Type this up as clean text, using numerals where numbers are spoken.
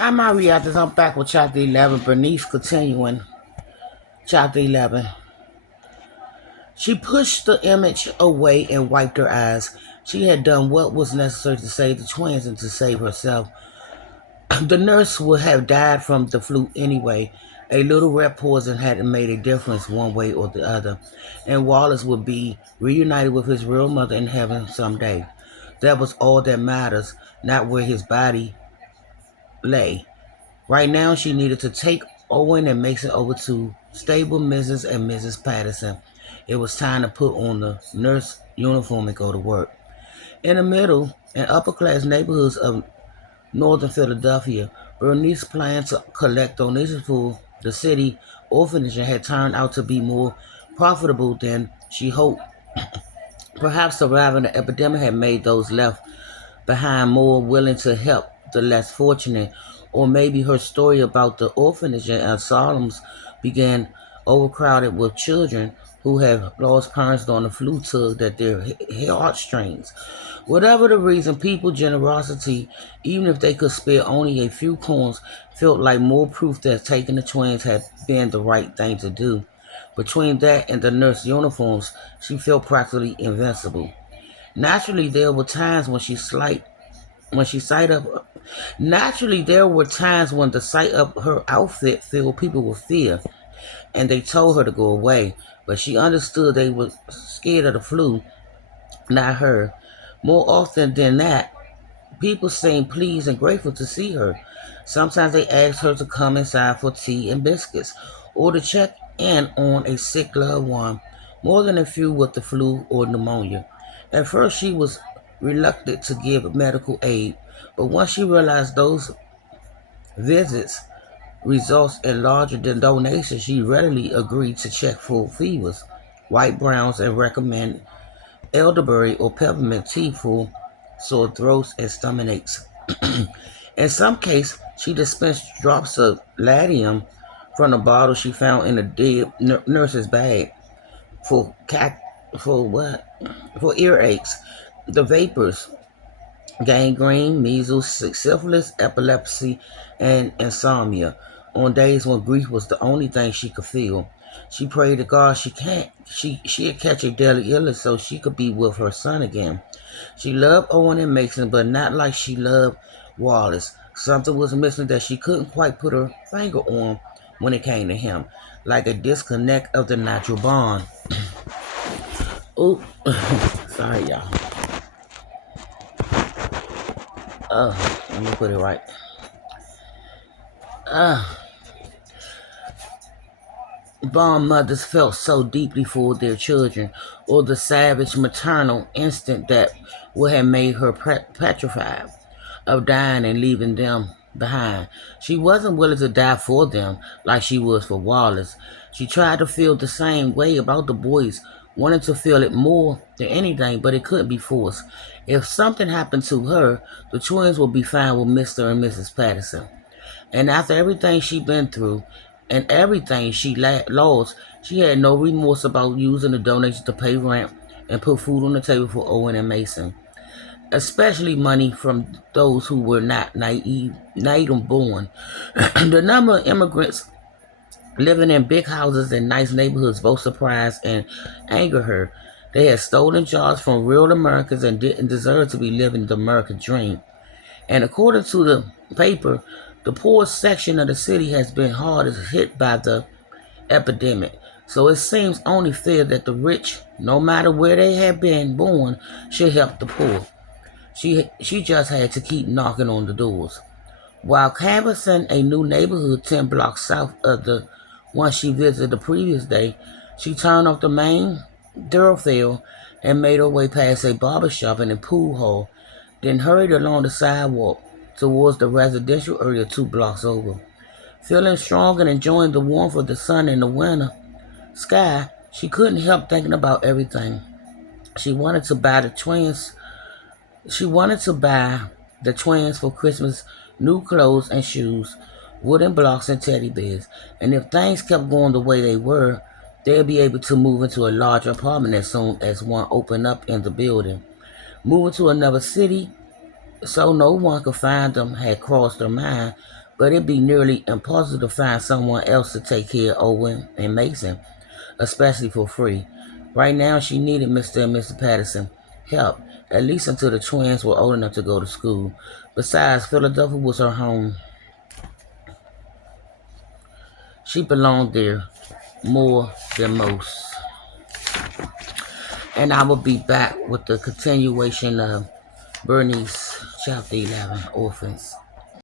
Hi, my reactors. I'm back with Chapter 11. Bernice continuing. Chapter 11. She pushed the image away and wiped her eyes. She had done what was necessary to save the twins and to save herself. The nurse would have died from the flu anyway. A little rat poison hadn't made a difference one way or the other, and Wallace would be reunited with his real mother in heaven someday. That was all that matters, not where his body lay. Right now, she needed to take Owen and Mason over to stable Mrs. and Mrs. Patterson. It was time to put on the nurse uniform and go to work. In the middle and upper class neighborhoods of northern Philadelphia, Bernice's plan to collect donations for the city orphanage had turned out to be more profitable than she hoped. Perhaps surviving the epidemic had made those left behind more willing to help the less fortunate, or maybe her story about the orphanage and asylums began overcrowded with children who have lost parents during the flu tugged at their heartstrings. Whatever the reason, people's generosity, even if they could spare only a few coins, felt like more proof that taking the twins had been the right thing to do. Between that and the nurse uniforms, she felt practically invincible. Naturally, there were times when she sight up. Naturally, there were times when the sight of her outfit filled people with fear, and they told her to go away. But she understood they were scared of the flu, not her. More often than that, people seemed pleased and grateful to see her. Sometimes they asked her to come inside for tea and biscuits, or to check in on a sick loved one, more than a few with the flu or pneumonia. At first, she was reluctant to give medical aid, but once she realized those visits results in larger than donations, she readily agreed to check for fevers, white browns, and recommend elderberry or peppermint tea for sore throats and stomach aches. In some cases, she dispensed drops of Ladium from a bottle she found in a dead nurse's bag for for what? For earaches, the vapors, gangrene, measles, syphilis, epilepsy, and insomnia. On days when grief was the only thing she could feel, she prayed to God she'd catch a deadly illness so she could be with her son again. She loved Owen and Mason, but not like she loved Wallace. Something was missing that she couldn't quite put her finger on when it came to him, like a disconnect of the natural bond. Oh, sorry, y'all. Let me put it right. Uh, Bond mothers felt so deeply for their children, or the savage maternal instinct that would have made her petrified of dying and leaving them behind. She wasn't willing to die for them like she was for Wallace. She tried to feel the same way about the boys, wanted to feel it more than anything, but it couldn't be forced. If something happened to her, the twins would be fine with Mr. and Mrs. Patterson. And after everything she'd been through and everything she lost, she had no remorse about using the donations to pay rent and put food on the table for Owen and Mason, especially money from those who were not native born. The number of immigrants living in big houses and nice neighborhoods both surprised and angered her. They had stolen jobs from real Americans and didn't deserve to be living the American dream. And according to the paper, the poorest section of the city has been hardest hit by the epidemic. So it seems only fair that the rich, no matter where they have been born, should help the poor. She just had to keep knocking on the doors. While canvassing a new neighborhood 10 blocks south of the one she visited the previous day, she turned off the main thoroughfare and made her way past a barber shop and a pool hall, then hurried along the sidewalk towards the residential area 2 blocks over. Feeling strong and enjoying the warmth of the sun in the winter sky, she couldn't help thinking about everything. She wanted to buy the twins. She wanted to buy the twins for Christmas new clothes and shoes, wooden blocks and teddy bears. And if things kept going the way they were, they'd be able to move into a larger apartment as soon as one opened up in the building. Moving to another city so no one could find them had crossed her mind, but it'd be nearly impossible to find someone else to take care of Owen and Mason, especially for free. Right now, she needed Mr. and Mrs. Patterson help, at least until the twins were old enough to go to school. Besides, Philadelphia was her home. She belonged there more than most. And I will be back with the continuation of Bernice, Chapter 11, Orphans.